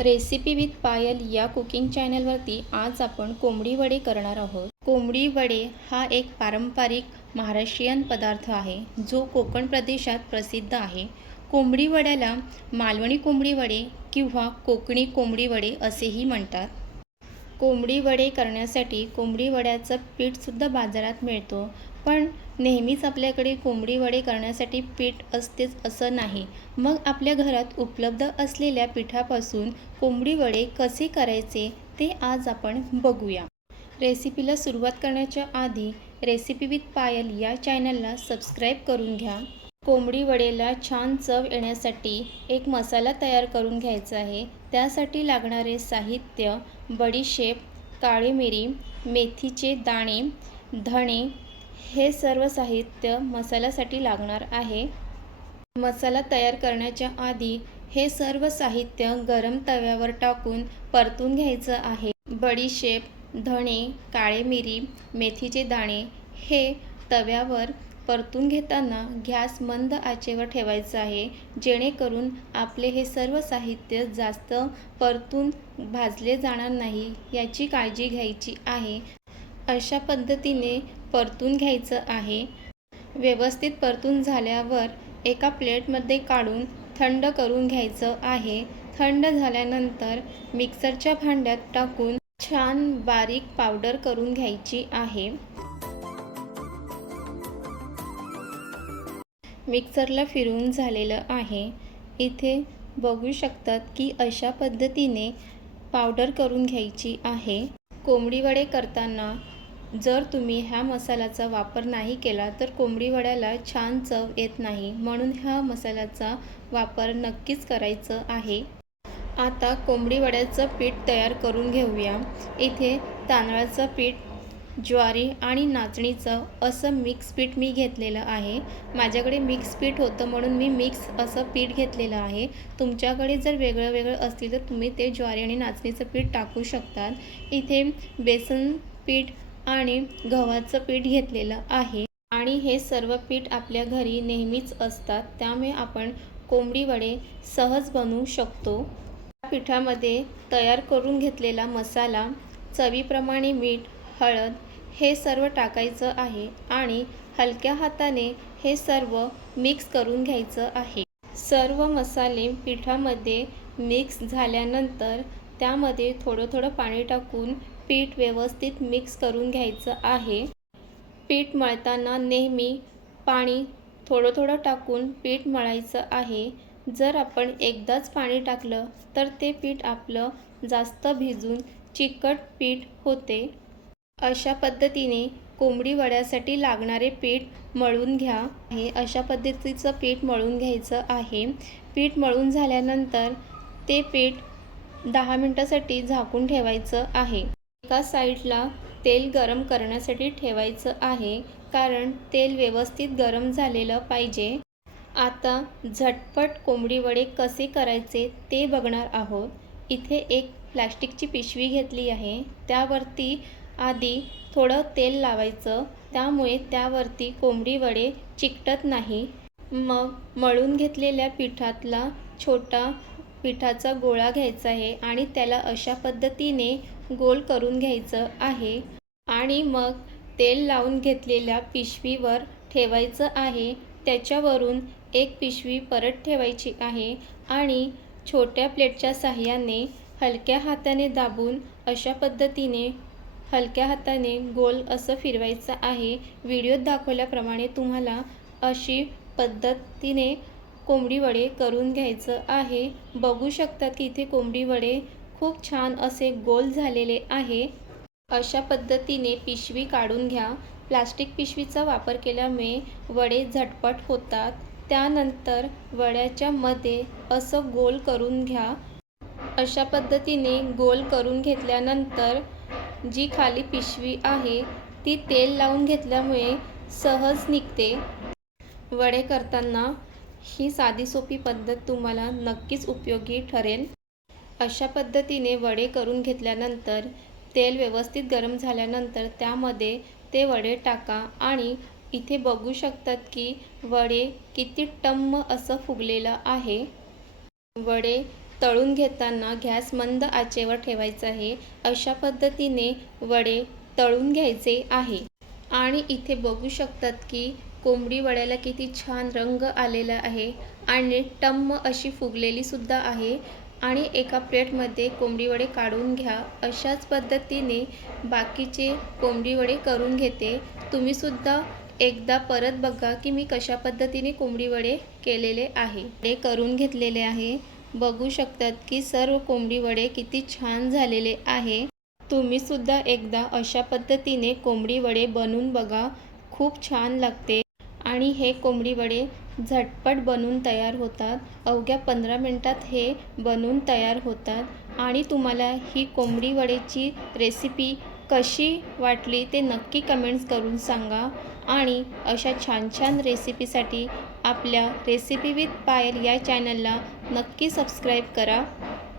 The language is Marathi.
रेसिपी विथ पायल या कुकिंग चॅनलवरती आज आपण कोंबडी वडे करणार आहोत. कोंबडी वडे हा एक पारंपरिक महाराष्ट्रीयन पदार्थ आहे जो कोकण प्रदेशात प्रसिद्ध आहे. कोंबडी वड्याला मालवणी कोंबडी वडे किंवा कोकणी कोंबडी वडे असेही म्हणतात. कोंबडी वडे करण्यासाठी कोंबडी वड्याचं पीठसुद्धा बाजारात मिळतो पण नेहमीच आपल्याकडे कोंबडी वडे करण्यासाठी पीठ असतेच असं नाही. मग आपल्या घरात उपलब्ध असलेल्या पिठापासून कोंबडी वडे कसे करायचे ते आज आपण बघूया. रेसिपीला सुरुवात करण्याच्या आधी रेसिपी विथ पायल या चॅनलला सबस्क्राईब करून घ्या. कोंबडी वडेला छान चव येण्यासाठी एक मसाला तयार करून घ्यायचा आहे. त्यासाठी लागणारे साहित्य बडीशेप काळी मिरी मेथीचे दाणे धणे हे सर्व साहित्य मसाल्यासाठी लागणार आहे. मसाला तयार करण्याच्या आधी हे सर्व साहित्य गरम तव्यावर टाकून परतून घ्यायचं आहे. बडीशेप धणे काळे मिरी मेथीचे दाणे हे तव्यावर परतून घेताना गॅस मंद आचेवर ठेवायचं आहे. जेणेकरून आपले हे सर्व साहित्य जास्त परतून भाजले जाणार नाही याची काळजी घ्यायची आहे. अशा पद्धतीने परतून घ्यायचं आहे. व्यवस्थित परतून झाल्यावर एका प्लेटमध्ये काढून थंड करून घ्यायचं आहे. थंड झाल्यानंतर मिक्सरच्या भांड्यात टाकून छान बारीक पावडर करून घ्यायची आहे. मिक्सरला फिरवून झालेलं आहे. इथे बघू शकतात की अशा पद्धतीने पावडर करून घ्यायची आहे. कोंबडी वडे करताना जर तुम्ही ह्या मसाल्याचा वापर नाही केला तर कोंबडी वड्याला छान चव येत नाही. म्हणून ह्या मसाल्याचा वापर नक्कीच करायचं आहे. आता कोंबडी वड्याचं पीठ तयार करून घेऊया. इथे तांदळाचं पीठ ज्वारी आणि नाचणीचं असं मिक्स पीठ मी घेतलेलं आहे. माझ्याकडे मिक्स पीठ होतं म्हणून मी मिक्स असं पीठ घेतलेलं आहे. तुमच्याकडे जर वेगळं वेगळं असतील तर तुम्ही ते ज्वारी आणि नाचणीचं पीठ टाकू शकतात. इथे बेसन पीठ आणि गव्हाचं पीठ घेतलेलं आहे. आणि हे सर्व पीठ आपल्या घरी नेहमीच असतात. त्यामुळे आपण कोंबडी वडे सहज बनवू शकतो. या पिठामध्ये तयार करून घेतलेला मसाला चवीप्रमाणे मीठ हळद हे सर्व टाकायचं आहे आणि हलक्या हाताने हे सर्व मिक्स करून घ्यायचं आहे. सर्व मसाले पिठामध्ये मिक्स झाल्यानंतर त्यामध्ये थोडं थोडं पाणी टाकून पीठ व्यवस्थित मिक्स करून घ्यायचं आहे. पीठ मळताना नेहमी पाणी थोडं थोडं टाकून पीठ मळायचं आहे. जर आपण एकदाच पाणी टाकलं तर ते पीठ आपलं जास्त भिजून चिकट पीठ होते. अशा पद्धतीने कोंबडी वड्यासाठी लागणारे पीठ मळून घ्या. हे अशा पद्धतीचं पीठ मळून घ्यायचं आहे. पीठ मळून झाल्यानंतर ते पीठ दहा मिनटासाठी झाकून ठेवायचं आहे. एका साईडला तेल गरम करण्यासाठी ठेवायचं आहे कारण तेल व्यवस्थित गरम झालेलं पाहिजे. आता झटपट कोंबडी वडे कसे करायचे ते बघणार आहोत. इथे एक प्लॅस्टिकची पिशवी घेतली आहे. त्यावरती आधी थोडं तेल लावायचं. त्यामुळे त्यावरती कोंबडी वडे चिकटत नाही. मग मळून घेतलेल्या पिठातला छोटा पिठाचा गोळा घ्यायचा आहे आणि त्याला अशा पद्धतीने गोल करून घ्यायचं आहे. आणि मग तेल लावून घेतलेल्या पिशवीवर ठेवायचं आहे. त्याच्यावरून एक पिशवी परत ठेवायची आहे आणि छोट्या प्लेटच्या साह्याने हलक्या हाताने दाबून अशा पद्धतीने हलक्या हाताने गोल असं फिरवायचं आहे. व्हिडिओत दाखवल्याप्रमाणे तुम्हाला अशी पद्धतीने कोंबडी वडे करून घ्यायचं आहे. बघू शकतात की इथे कोंबडी वडे खूप छान असे गोल झालेले आहे. अशा पद्धतीने पिशवी काढून घ्या. प्लास्टिक पिशवीचा वापर केल्यामुळे वडे झटपट होतात. त्यानंतर वड्याच्या मध्ये असं गोल करून घ्या. अशा पद्धतीने गोल करून घेतल्यानंतर जी खाली पिशवी आहे ती तेल लावून घेतल्यामुळे सहज निघते. वडे करताना ही साधी सोपी पद्धत तुम्हाला नक्कीच उपयोगी ठरेल. अशा पद्धतीने वडे करून घेतल्यानंतर तेल व्यवस्थित गरम झाल्यानंतर त्यामध्ये ते वडे टाका आणि इथे बघू शकतात की वडे किती टम्म असं फुगलेलं आहे. वडे तळून घेताना गॅस मंद आचेवर ठेवायचा आहे. अशा पद्धतीने वडे तळून घ्यायचे आहे. आणि इथे बघू शकतात की कोंबडी वड्याला किती छान रंग आलेला आहे आणि टम्म अशी फुगलेली सुद्धा आहे. आणि एका प्लेटमध्ये कोंबडी वडे काढून घ्या. अशाच पद्धतीने बाकीचे कोंबडी वडे करून घेते. तुम्हीसुद्धा एकदा परत बघा की मी कशा पद्धतीने कोंबडी वडे केलेले आहे. ते करून घेतलेले आहे. बघू शकतात की सर्व कोंबडी वडे किती छान झालेले आहे. तुम्हीसुद्धा एकदा अशा पद्धतीने कोंबडी वडे बनवून बघा. खूप छान लागते. आणि हे कोंबडी वडे झटपट बनून तयार होतात. अवघ्या पंधरा मिनटात हे बनून तयार होतात. आणि तुम्हाला ही कोंबडी वडेची रेसिपी कशी वाटली ते नक्की कमेंट्स करून सांगा. आणि अशा छान छान रेसिपीसाठी आपल्या रेसिपी विथ पायल या चॅनलला नक्की सबस्क्राईब करा.